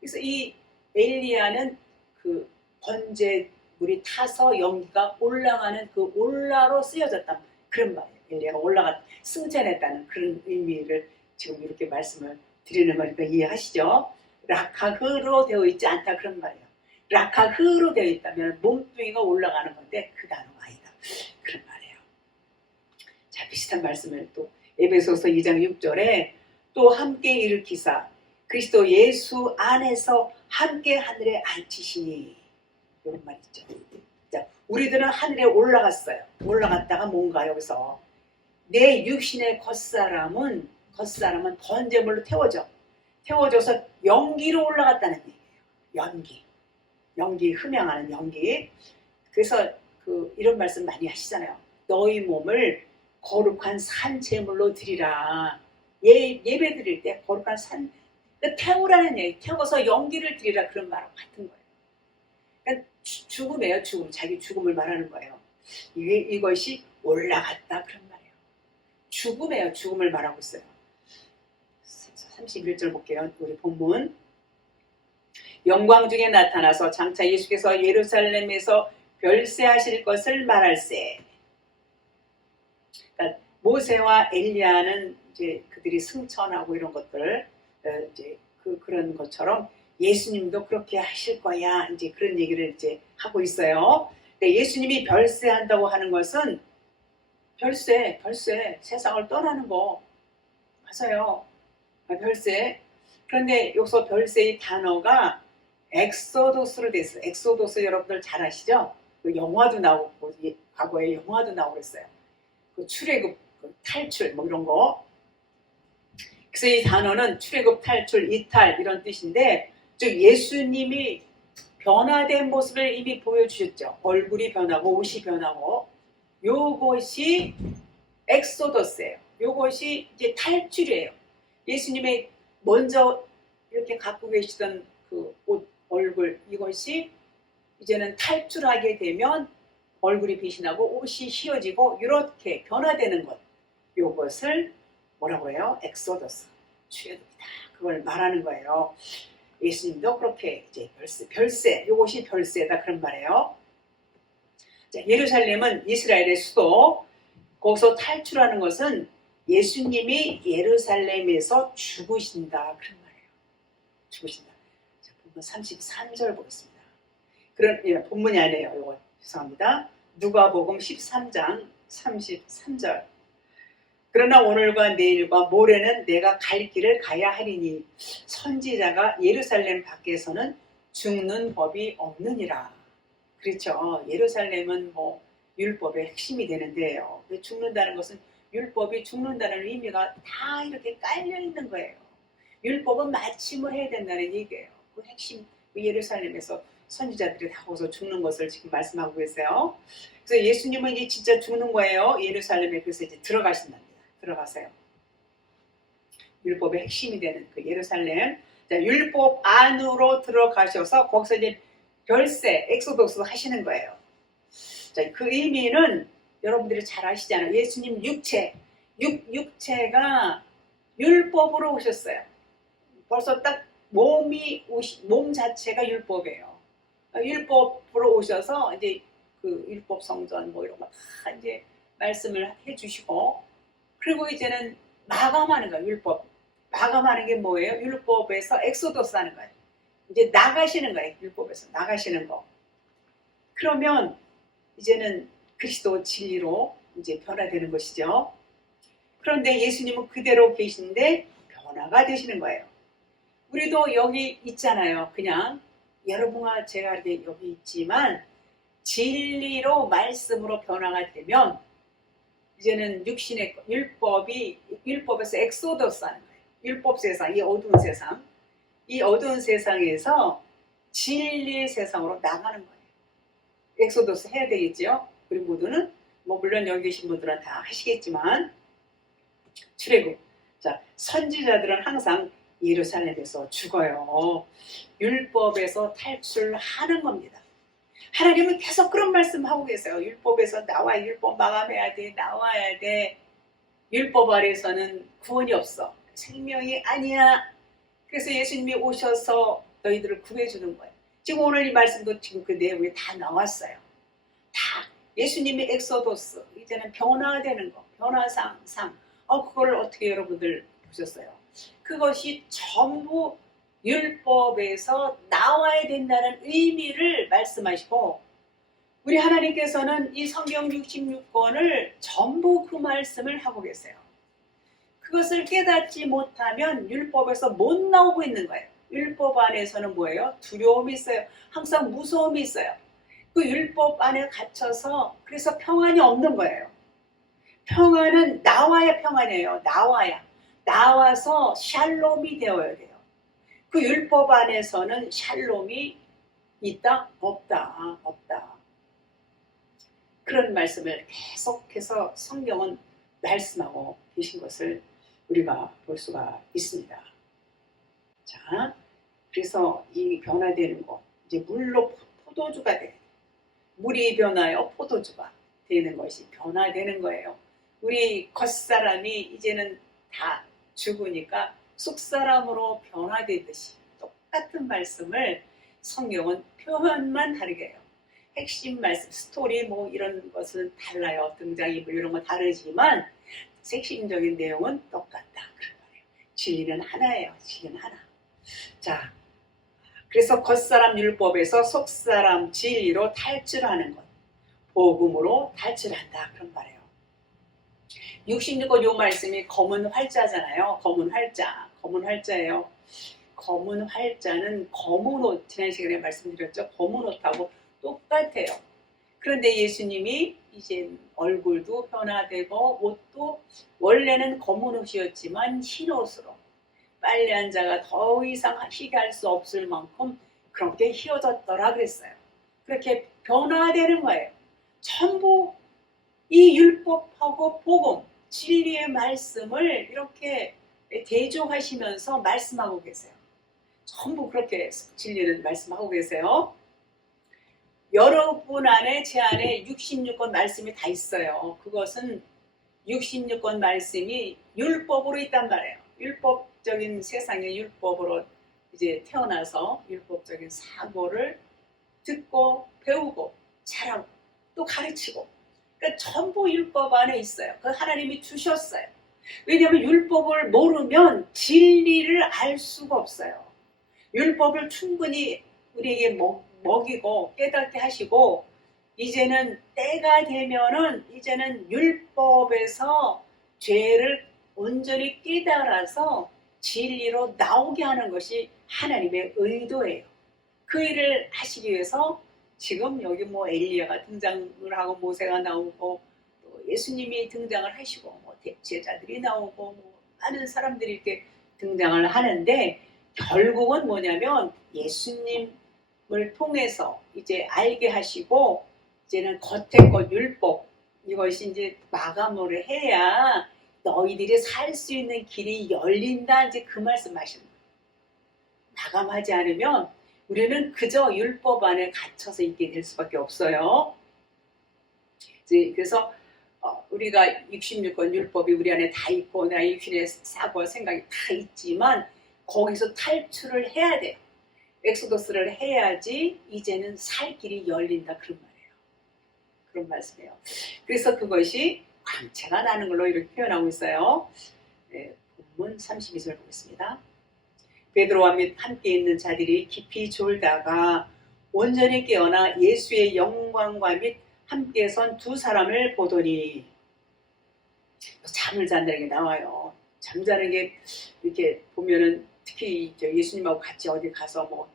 그래서 이 엘리야는 그 번제물이 타서 연기가 올라가는 그 올라로 쓰여졌다. 그런 말이에요. 엘리야가 승천했다는 그런 의미를 지금 이렇게 말씀을 드리는 거니까 이해하시죠? 라카흐로 되어 있지 않다 그런 말이에요. 라카흐로 되어 있다면 몸뚱이가 올라가는 건데 그 단어가 아니다. 그런 말이에요. 자, 비슷한 말씀을 또 에베소서 2장 6절에 또 함께 일으키사 그리스도 예수 안에서 함께 하늘에 앉히시니 이런 말 있죠. 자, 우리들은 하늘에 올라갔어요. 올라갔다가 뭔가 여기서 내 육신의 겉사람은 번제물로 태워져서 연기로 올라갔다는 얘기예요. 연기 흠양하는 연기. 그래서 이런 말씀 많이 하시잖아요. 너희 몸을 거룩한 산제물로 드리라. 예배 드릴 때 거룩한 산 태우라는 얘기. 태워서 연기를 드리라 그런 말하고 같은 거예요. 그러니까 죽음이에요. 자기 죽음을 말하는 거예요. 이것이 올라갔다 그런 말이에요. 죽음이에요. 죽음을 말하고 있어요. 31절 볼게요. 우리 본문. 영광 중에 나타나서 장차 예수께서 예루살렘에서 별세하실 것을 말할세. 그러니까 모세와 엘리야는 이제 그들이 승천하고 이런 것들 이제 그런 것처럼 예수님도 그렇게 하실 거야. 이제 그런 얘기를 이제 하고 있어요. 근데 예수님이 별세한다고 하는 것은 별세 세상을 떠나는 거 맞아요. 별세. 그런데 여기서 별세의 단어가 엑소도스로 돼 있어요. 엑소도스 여러분들 잘 아시죠? 그 영화도 나오고 과거에 영화도 나오고 그랬어요. 그 출애굽, 그 탈출 뭐 이런 거. 그래서 이 단어는 출애굽, 탈출, 이탈 이런 뜻인데 즉 예수님이 변화된 모습을 이미 보여주셨죠. 얼굴이 변하고 옷이 변하고 요것이 엑소더스예요. 요것이 이제 탈출이에요. 예수님의 먼저 이렇게 갖고 계시던 그 옷, 얼굴 이것이 이제는 탈출하게 되면 얼굴이 빛이 나고 옷이 휘어지고 이렇게 변화되는 것. 요것을 뭐라고 해요? 엑소더스. 출애굽이다. 그걸 말하는 거예요. 예수님도 그렇게 이제 별세, 요것이 별세다 그런 말이에요. 자, 예루살렘은 이스라엘의 수도. 거기서 탈출하는 것은 예수님이 예루살렘에서 죽으신다 그런 말이에요. 죽으신다. 자, 본문 33절 보겠습니다. 그런 본문이 아니에요. 이거 죄송합니다. 누가복음 13장 33절. 그러나 오늘과 내일과 모레는 내가 갈 길을 가야 하리니 선지자가 예루살렘 밖에서는 죽는 법이 없느니라. 그렇죠. 예루살렘은 뭐 율법의 핵심이 되는데요. 죽는다는 것은 율법이 죽는다는 의미가 다 이렇게 깔려 있는 거예요. 율법은 마침을 해야 된다는 얘기예요. 그 핵심 예루살렘에서 선지자들이 다 거기서 죽는 것을 지금 말씀하고 계세요. 그래서 예수님은 이제 진짜 죽는 거예요. 예루살렘에. 그래서 이제 들어가신답니다. 들어가세요. 율법의 핵심이 되는 그 예루살렘. 자, 율법 안으로 들어가셔서 거기서 이제 별세, 엑소도스 하시는 거예요. 자, 그 의미는 여러분들이 잘 아시잖아요. 예수님 육체가 율법으로 오셨어요. 벌써 딱 몸 자체가 율법이에요. 율법으로 오셔서 이제 그 율법 성전 뭐 이런 거 다 이제 말씀을 해주시고 그리고 이제는 마감하는 거예요. 율법 마감하는 게 뭐예요? 율법에서 엑소도스 하는 거예요. 이제 나가시는 거예요. 율법에서 나가시는 거. 그러면 이제는 그리스도 진리로 이제 변화되는 것이죠. 그런데 예수님은 그대로 계신데 변화가 되시는 거예요. 우리도 여기 있잖아요. 그냥 여러분과 제가 이렇게 여기 있지만 진리로 말씀으로 변화가 되면 이제는 육신의 율법에서 엑소더스 하는 거예요. 율법 세상, 이 어두운 세상. 이 어두운 세상에서 진리의 세상으로 나가는 거예요. 엑소더스 해야 되겠죠. 우리 모두는 뭐 물론 여기 계신 분들은 다 하시겠지만 출애굽. 자, 선지자들은 항상 예루살렘에서 죽어요. 율법에서 탈출하는 겁니다. 하나님은 계속 그런 말씀하고 계세요. 율법에서 나와, 율법 마감해야 돼, 나와야 돼. 율법 아래서는 구원이 없어. 생명이 아니야. 그래서 예수님이 오셔서 너희들을 구해주는 거예요. 지금 오늘 이 말씀도 지금 그 내용이 다 나왔어요. 다 예수님이 엑소도스, 이제는 변화되는 거, 변화상. 그걸 어떻게 여러분들 보셨어요? 그것이 전부 율법에서 나와야 된다는 의미를 말씀하시고 우리 하나님께서는 이 성경 66권을 전부 그 말씀을 하고 계세요. 그것을 깨닫지 못하면 율법에서 못 나오고 있는 거예요. 율법 안에서는 뭐예요? 두려움이 있어요. 항상 무서움이 있어요. 그 율법 안에 갇혀서 그래서 평안이 없는 거예요. 평안은 나와야 평안이에요. 나와서 샬롬이 되어야 돼요. 그 율법 안에서는 샬롬이 있다? 없다. 그런 말씀을 계속해서 성경은 말씀하고 계신 것을 우리가 볼 수가 있습니다. 자, 그래서 이 변화되는 것, 이제 물로 포도주가 돼. 물이 변하여 포도주가 되는 것이 변화되는 거예요. 우리 겉사람이 이제는 다 죽으니까 속사람으로 변화되듯이 똑같은 말씀을 성경은 표현만 다르게 해요. 핵심 말씀, 스토리 뭐 이런 것은 달라요. 등장인물 이런 거 다르지만 핵심적인 내용은 똑같다. 그런 거예요. 진리는 하나예요. 진리는 하나. 자, 그래서 겉사람 율법에서 속사람 진리로 탈출하는 것. 복음으로 탈출한다. 그런 말이에요. 66권 요 말씀이 검은 활자잖아요. 검은 활자. 검은 활자예요. 검은 활자는 검은 옷, 지난 시간에 말씀드렸죠. 검은 옷하고 똑같아요. 그런데 예수님이 이제 얼굴도 변화되고 옷도 원래는 검은 옷이었지만 흰 옷으로 빨래한 자가 더 이상 희게 할 수 없을 만큼 그렇게 휘어졌더라 그랬어요. 그렇게 변화되는 거예요. 전부 이 율법하고 복음, 진리의 말씀을 이렇게 대조하시면서 말씀하고 계세요. 전부 그렇게 진리를 말씀하고 계세요. 여러분 안에 제 안에 66권 말씀이 다 있어요. 그것은 66권 말씀이 율법으로 있단 말이에요. 율법적인 세상의 율법으로 이제 태어나서 율법적인 사고를 듣고 배우고 잘하고 또 가르치고 그러니까 전부 율법 안에 있어요. 그 하나님이 주셨어요. 왜냐하면 율법을 모르면 진리를 알 수가 없어요. 율법을 충분히 우리에게 먹이고 깨닫게 하시고 이제는 때가 되면은 이제는 율법에서 죄를 온전히 깨달아서 진리로 나오게 하는 것이 하나님의 의도예요. 그 일을 하시기 위해서 지금 여기 뭐 엘리야가 등장을 하고 모세가 나오고 또 예수님이 등장을 하시고 뭐 제자들이 나오고 뭐 많은 사람들이 이렇게 등장을 하는데 결국은 뭐냐면 예수님을 통해서 이제 알게 하시고 이제는 겉에 것 율법 이것이 이제 마감을 해야 너희들이 살 수 있는 길이 열린다 이제 그 말씀하시는 거예요. 마감하지 않으면 우리는 그저 율법 안에 갇혀서 있게 될 수밖에 없어요. 그래서 우리가 66권 율법이 우리 안에 다 있고 나 육신의 사고와 생각이 다 있지만 거기서 탈출을 해야 돼요. 엑소더스를 해야지 이제는 살 길이 열린다 그런 말이에요. 그런 말씀이에요. 그래서 그것이 광채가 나는 걸로 이렇게 표현하고 있어요. 네, 본문 32절 보겠습니다. 베드로와 및 함께 있는 자들이 깊이 졸다가 온전히 깨어나 예수의 영광과 및 함께 선 두 사람을 보더니 잠을 잔다는 게 나와요. 잠자는 게 이렇게 보면은 특히 예수님하고 같이 어디 가서 뭐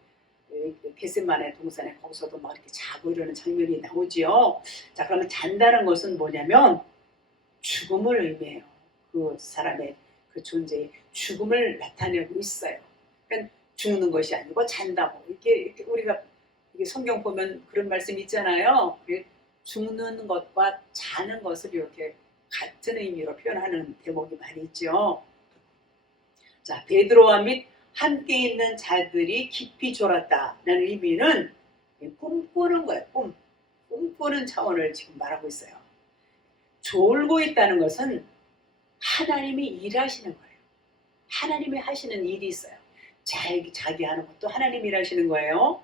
겟세마네 동산에 거기서도 막 이렇게 자고 이러는 장면이 나오지요. 자, 그러면 잔다는 것은 뭐냐면 죽음을 의미해요. 그 사람의 그 존재의 죽음을 나타내고 있어요. 그러니까 죽는 것이 아니고 잔다고 이렇게 우리가 이게 성경 보면 그런 말씀 있잖아요. 죽는 것과 자는 것을 이렇게 같은 의미로 표현하는 대목이 많이 있죠. 자, 베드로와 및 함께 있는 자들이 깊이 졸았다는 의미는 꿈꾸는 거예요. 꿈꾸는 차원을 지금 말하고 있어요. 졸고 있다는 것은 하나님이 일하시는 거예요. 하나님이 하시는 일이 있어요. 자기 하는 것도 하나님이 일하시는 거예요.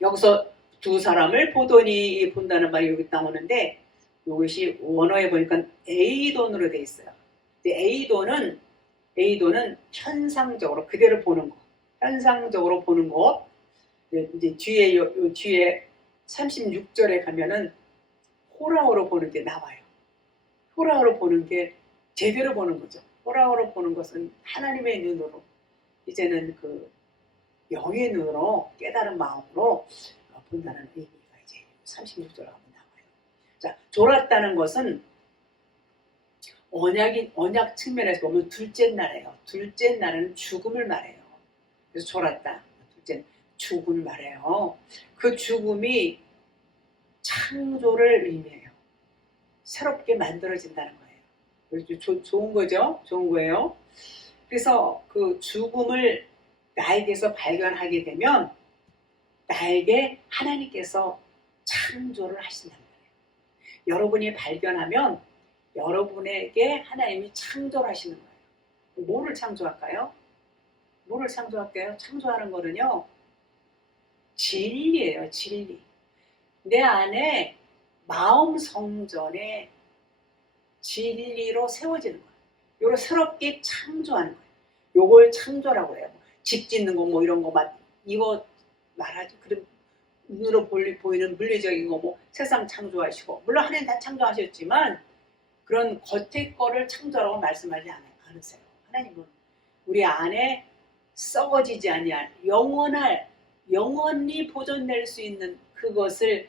여기서 두 사람을 보더니 본다는 말이 여기 나오는데 이것이 원어에 보니까 에이돈으로 되어 있어요. 에이돈은 현상적으로 그대로 보는 거. 현상적으로 보는 거. 이제 뒤에 36절에 가면은 호라오로 보는 게 나와요. 호라오로 보는 게 제대로 보는 거죠. 호라오로 보는 것은 하나님의 눈으로 이제는 그 영의 눈으로 깨달은 마음으로 본다는 의미가 이제 36절에 가면 나와요. 자, 졸았다는 것은 언약 측면에서 보면 둘째 날이에요. 둘째 날은 죽음을 말해요. 그래서 졸았다. 둘째 죽음을 말해요. 그 죽음이 창조를 의미해요. 새롭게 만들어진다는 거예요. 좋은 거죠? 좋은 거예요. 그래서 그 죽음을 나에게서 발견하게 되면 나에게 하나님께서 창조를 하신다는 거예요. 여러분이 발견하면 여러분에게 하나님이 창조를 하시는 거예요. 뭐를 창조할까요? 뭐를 창조할까요? 창조하는 거는요. 진리예요, 진리. 내 안에 마음 성전에 진리로 세워지는 거예요. 요걸 새롭게 창조하는 거예요. 요걸 창조라고 해요. 집 짓는 거 뭐 이런 거만 이거 말하지. 그럼 눈으로 보이는 물리적인 거 뭐 세상 창조하시고 물론 하나님 다 창조하셨지만 그런 겉의 거를 창조라고 말씀하지 않으세요. 하나님은 우리 안에 썩어지지 아니할 영원히 보존될 수 있는 그것을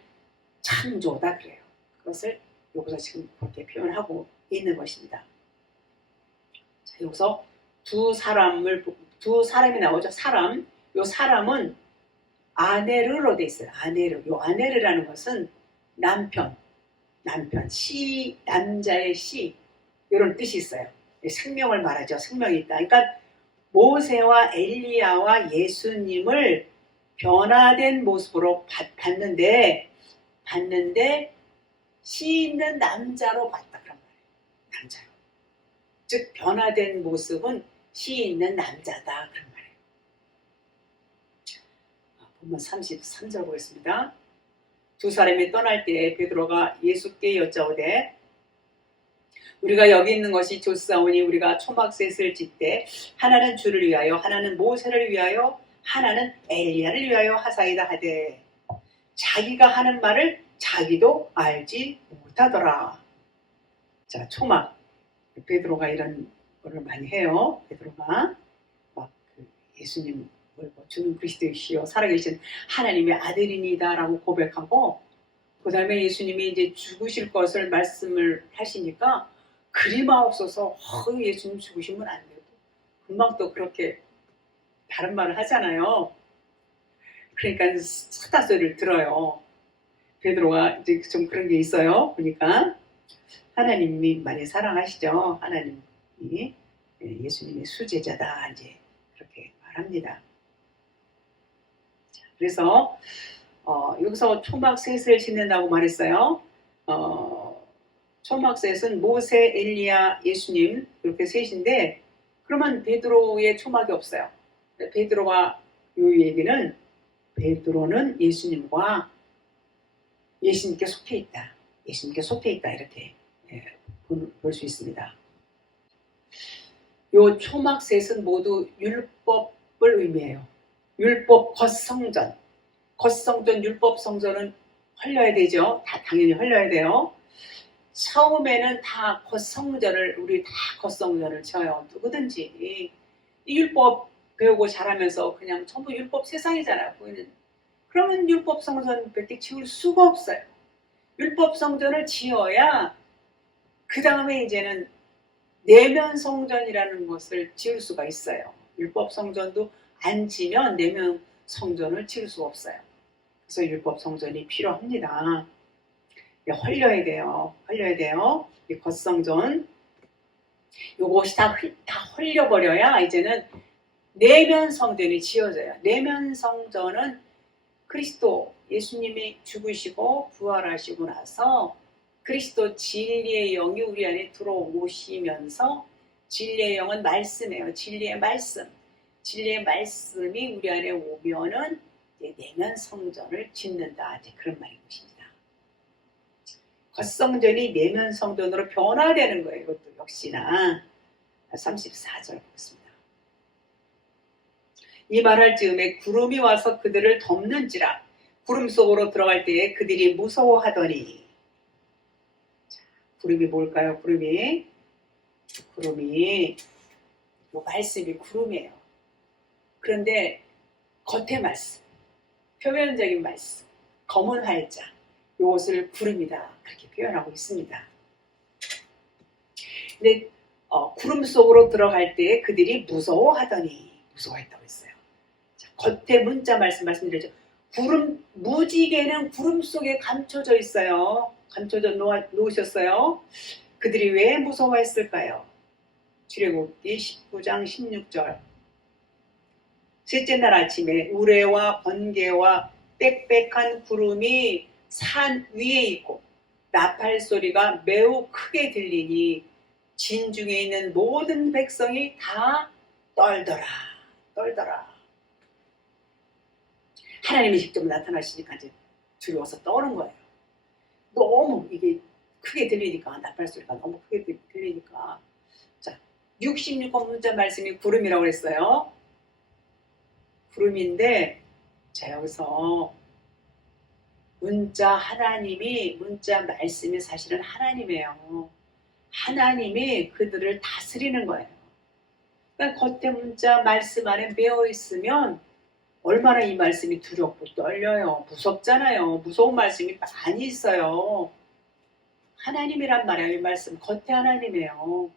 창조다 그래요. 그것을 여기서 지금 그렇게 표현하고 있는 것입니다. 자, 여기서 두 사람이 나오죠. 요 사람은 아네르로 돼 있어요. 아네르. 요 아네르라는 것은 남편, 남자의 씨 이런 뜻이 있어요. 생명을 말하죠. 생명이 있다. 그러니까 모세와 엘리야와 예수님을 변화된 모습으로 봤는데 씨 있는 남자로 봤다 그런 말이에요. 남자로. 즉 변화된 모습은 씨 있는 남자다 그런 말이에요. 본문 33절 보겠습니다. 두 사람이 떠날 때 베드로가 예수께 여짜오되 우리가 여기 있는 것이 좋사오니 우리가 초막셋을 짓되 하나는 주를 위하여 하나는 모세를 위하여 하나는 엘리야를 위하여 하사이다 하되 자기가 하는 말을 자기도 알지 못하더라. 자, 초막. 베드로가 이런 거를 많이 해요. 베드로가 막 예수님 주는 그리스도이시여 살아계신 하나님의 아들이니다라고 고백하고 그 다음에 예수님이 이제 죽으실 것을 말씀을 하시니까 그리마옵소서 예수님 죽으시면 안 돼요. 금방 또 그렇게 다른 말을 하잖아요. 그러니까 사다 소리를 들어요. 베드로가 이제 좀 그런 게 있어요. 보니까 하나님이 많이 사랑하시죠. 하나님이 예수님의 수제자다 이제 그렇게 말합니다. 자, 그래서 여기서 초막셋을 짓는다고 말했어요. 초막셋은 모세, 엘리야, 예수님 이렇게 셋인데 그러면 베드로의 초막이 없어요. 베드로가 이 얘기는 베드로는 예수님과 예수님께 속해 있다. 예수님께 속해 있다 이렇게 볼 수 있습니다. 요 초막셋은 모두 율법을 의미해요. 율법 겉성전 율법 성전은 헐려야 되죠. 다 당연히 헐려야 돼요. 처음에는 다 겉성전을 우리 다 겉성전을 쳐요. 누구든지 이 율법 배우고 자라면서 그냥 전부 율법 세상이잖아요. 보이는. 그러면 율법 성전밖에 지을 수가 없어요. 율법 성전을 지어야 그 다음에 이제는 내면 성전이라는 것을 지을 수가 있어요. 율법 성전도 안 지면 내면 성전을 지을 수가 없어요. 그래서 율법 성전이 필요합니다. 헐려야 돼요. 이 겉성전 요것이 다 헐려버려야 이제는 내면 성전이 지어져요. 내면 성전은 그리스도 예수님이 죽으시고 부활하시고 나서 그리스도 진리의 영이 우리 안에 들어오시면서 진리의 영은 말씀이에요. 진리의 말씀이 우리 안에 오면은 내면 성전을 짓는다. 이제 그런 말인 것입니다. 겉성전이 내면 성전으로 변화되는 거예요. 이것도 역시나 34절 보겠습니다. 이 말할 즈음에 구름이 와서 그들을 덮는지라 구름 속으로 들어갈 때에 그들이 무서워하더니 구름이 뭘까요? 구름이 요 말씀이 구름이에요. 그런데 겉의 말씀, 표면적인 말씀, 검은 활자 이것을 구름이다 그렇게 표현하고 있습니다. 근데 구름 속으로 들어갈 때에 그들이 무서워했다고 했어요. 자, 겉의 문자 말씀드렸죠. 무지개는 구름 속에 감춰져 있어요. 감춰져 놓으셨어요. 그들이 왜 무서워했을까요? 출애굽기 19장 16절. 셋째 날 아침에 우레와 번개와 빽빽한 구름이 산 위에 있고 나팔 소리가 매우 크게 들리니 진중에 있는 모든 백성이 다 떨더라. 하나님이 직접 나타나시니까 이제 두려워서 떠는 거예요. 너무 이게 크게 들리니까, 나팔 소리가 너무 크게 들리니까. 자, 66번 문자 말씀이 구름이라고 그랬어요. 구름인데, 자, 여기서 문자 하나님이, 문자 말씀이 사실은 하나님이에요. 하나님이 그들을 다스리는 거예요. 그러니까 겉에 문자 말씀 안에 매어 있으면 얼마나 이 말씀이 두렵고 떨려요. 무섭잖아요. 무서운 말씀이 많이 있어요. 하나님이란 말이에요. 이 말씀 겉에 하나님이에요.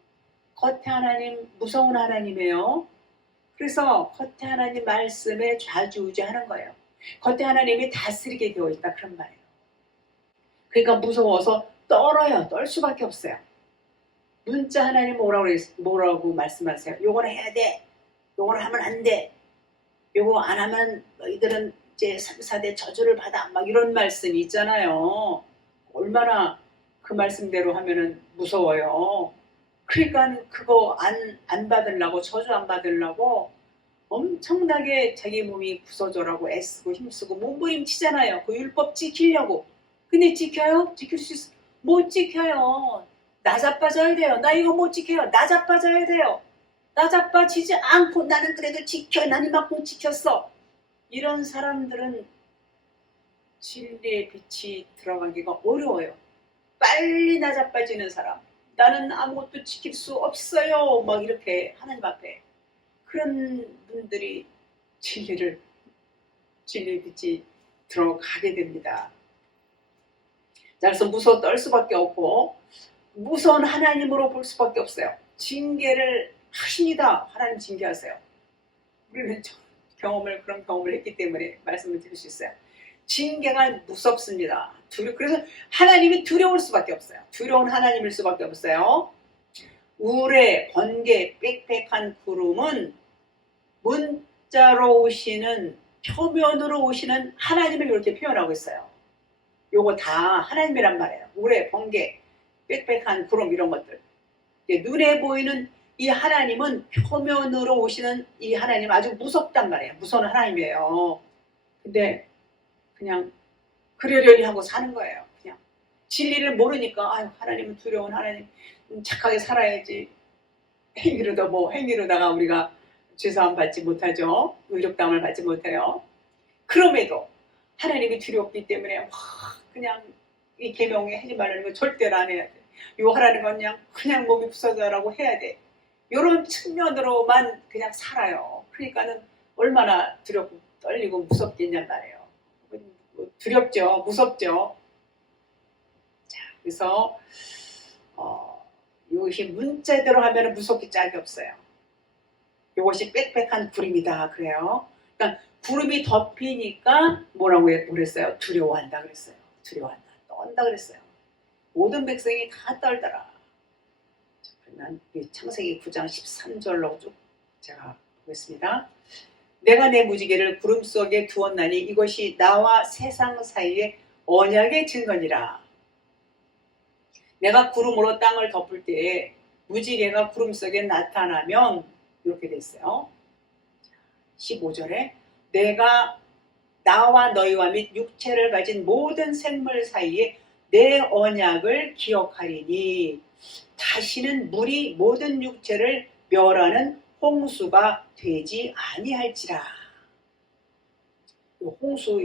겉에 하나님, 무서운 하나님이에요. 그래서 겉에 하나님 말씀에 좌지우지하는 거예요. 겉에 하나님이 다스리게 되어 있다, 그런 말이에요. 그러니까 무서워서 떨어요. 떨 수밖에 없어요. 문자 하나님 뭐라고 말씀하세요? 요거는 해야 돼. 요거는 하면 안 돼. 요거 안 하면 너희들은 이제 3, 4대 저주를 받아. 막 이런 말씀이 있잖아요. 얼마나 그 말씀대로 하면은 무서워요. 그러니까 그거 안 받으려고, 저주 안 받으려고 엄청나게 자기 몸이 부서져라고 애쓰고 힘쓰고 몸부림치잖아요. 그 율법 지키려고. 근데 지켜요? 지킬 수 있어? 못 지켜요. 나자빠져야 돼요. 나 이거 못 지켜요. 나자빠져야 돼요. 나자빠지지 않고 나는 그래도 지켜. 난 이만큼 지켰어. 이런 사람들은 진리의 빛이 들어가기가 어려워요. 빨리 나자빠지는 사람. 나는 아무것도 지킬 수 없어요. 막 이렇게 하나님 앞에. 그런 분들이 진리의 빛이 들어가게 됩니다. 자, 그래서 무서워 떨 수밖에 없고, 무서운 하나님으로 볼 수밖에 없어요. 징계를 하십니다. 하나님 징계하세요. 우리는 그런 경험을 했기 때문에 말씀을 드릴 수 있어요. 징계가 무섭습니다. 그래서 하나님이 두려울 수밖에 없어요. 두려운 하나님일 수밖에 없어요. 우레, 번개, 빽빽한 구름은 문자로 오시는, 표면으로 오시는 하나님을 이렇게 표현하고 있어요. 요거 다 하나님이란 말이에요. 우레, 번개, 빽빽한 구름 이런 것들. 눈에 보이는 이 하나님은, 표면으로 오시는 이 하나님 아주 무섭단 말이에요. 무서운 하나님이에요. 근데 그냥 그러려니 하고 사는 거예요. 그냥 진리를 모르니까 아유, 하나님은 두려운 하나님, 착하게 살아야지. 행위로다가 우리가 죄사함 받지 못하죠. 의롭다함을 받지 못해요. 그럼에도 하나님이 두렵기 때문에 그냥 이 계명에 하지 말라는 거 절대로 안 해야 돼. 요 하라는 건 그냥 몸이 부서져라고 해야 돼. 이런 측면으로만 그냥 살아요. 그러니까는 얼마나 두렵고 떨리고 무섭겠냔 말이에요. 두렵죠. 무섭죠. 자, 그래서 이것이 문자대로 하면 무섭기 짝이 없어요. 이것이 빽빽한 구름이다 그래요. 그러니까 구름이 덮이니까 뭐라고 그랬어요? 두려워한다 그랬어요. 두려워한다. 떤다 그랬어요. 모든 백성이 다 떨더라. 그러면 창세기 9장 13절로 쭉 제가 보겠습니다. 내가 내 무지개를 구름 속에 두었나니 이것이 나와 세상 사이의 언약의 증거니라. 내가 구름으로 땅을 덮을 때에 무지개가 구름 속에 나타나면 이렇게 됐어요. 15절에 내가 나와 너희와 및 육체를 가진 모든 생물 사이에 내 언약을 기억하리니 다시는 물이 모든 육체를 멸하는 홍수가 되지 아니할지라. 홍수가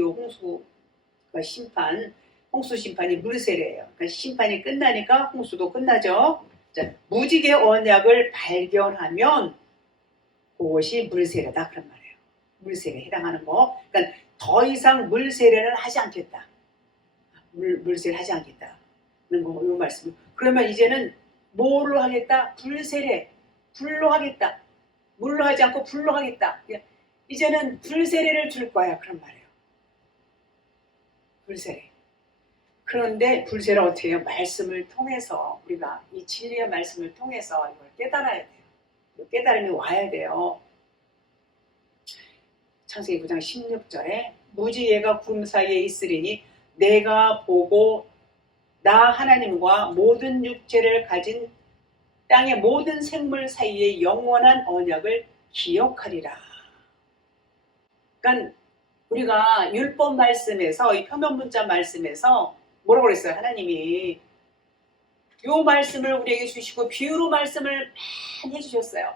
홍수 심판이 물세례예요. 그러니까 심판이 끝나니까 홍수도 끝나죠. 자, 무지개 언약을 발견하면 그것이 물세례다 그런 말이에요. 물세례에 해당하는 거. 그러니까 더 이상 물세례는 하지 않겠다. 물세례 하지 않겠다. 는 거, 이 말씀. 그러면 이제는 뭘로 하겠다? 불로 하겠다. 물로 하지 않고 불로 하겠다. 이제는 불세례를 줄 거야. 그런 말이에요. 불세례. 그런데 불세례를 어떻게 해요? 말씀을 통해서, 우리가 이 진리의 말씀을 통해서 이걸 깨달아야 돼요. 깨달음이 와야 돼요. 창세기 9장 16절에 무지개가 구름 사이에 있으리니 내가 보고 나 하나님과 모든 육체를 가진 땅의 모든 생물 사이의 영원한 언약을 기억하리라. 그러니까 우리가 율법 말씀에서 이 표면 문자 말씀에서 뭐라고 그랬어요? 하나님이 요 말씀을 우리에게 주시고 비유로 말씀을 많이 해주셨어요.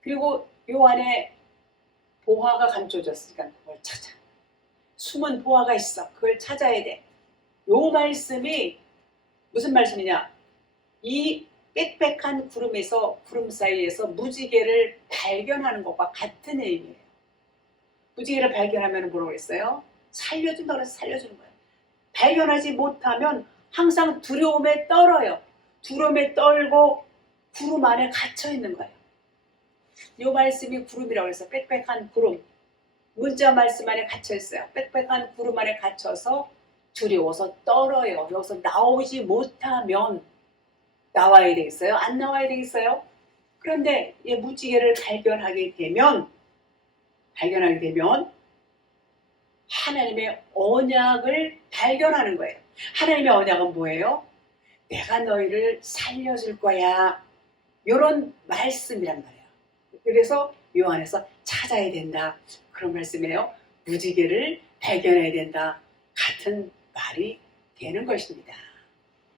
그리고 요 안에 보화가 감춰졌으니까 그걸 찾아. 숨은 보화가 있어. 그걸 찾아야 돼. 요 말씀이 무슨 말씀이냐? 이 빽빽한 구름에서 구름 사이에서 무지개를 발견하는 것과 같은 의미예요. 무지개를 발견하면 뭐라고 했어요? 살려준다고 해서 살려주는 거예요. 발견하지 못하면 항상 두려움에 떨어요. 두려움에 떨고 구름 안에 갇혀 있는 거예요. 이 말씀이 구름이라고 해서 빽빽한 구름. 문자 말씀 안에 갇혀 있어요. 빽빽한 구름 안에 갇혀서 두려워서 떨어요. 여기서 나오지 못하면 나와야 되겠어요? 안 나와야 되겠어요? 그런데 이 무지개를 발견하게 되면 하나님의 언약을 발견하는 거예요. 하나님의 언약은 뭐예요? 내가 너희를 살려줄 거야. 이런 말씀이란 말이에요. 그래서 이 안에서 찾아야 된다. 그런 말씀이에요. 무지개를 발견해야 된다. 같은 말이 되는 것입니다.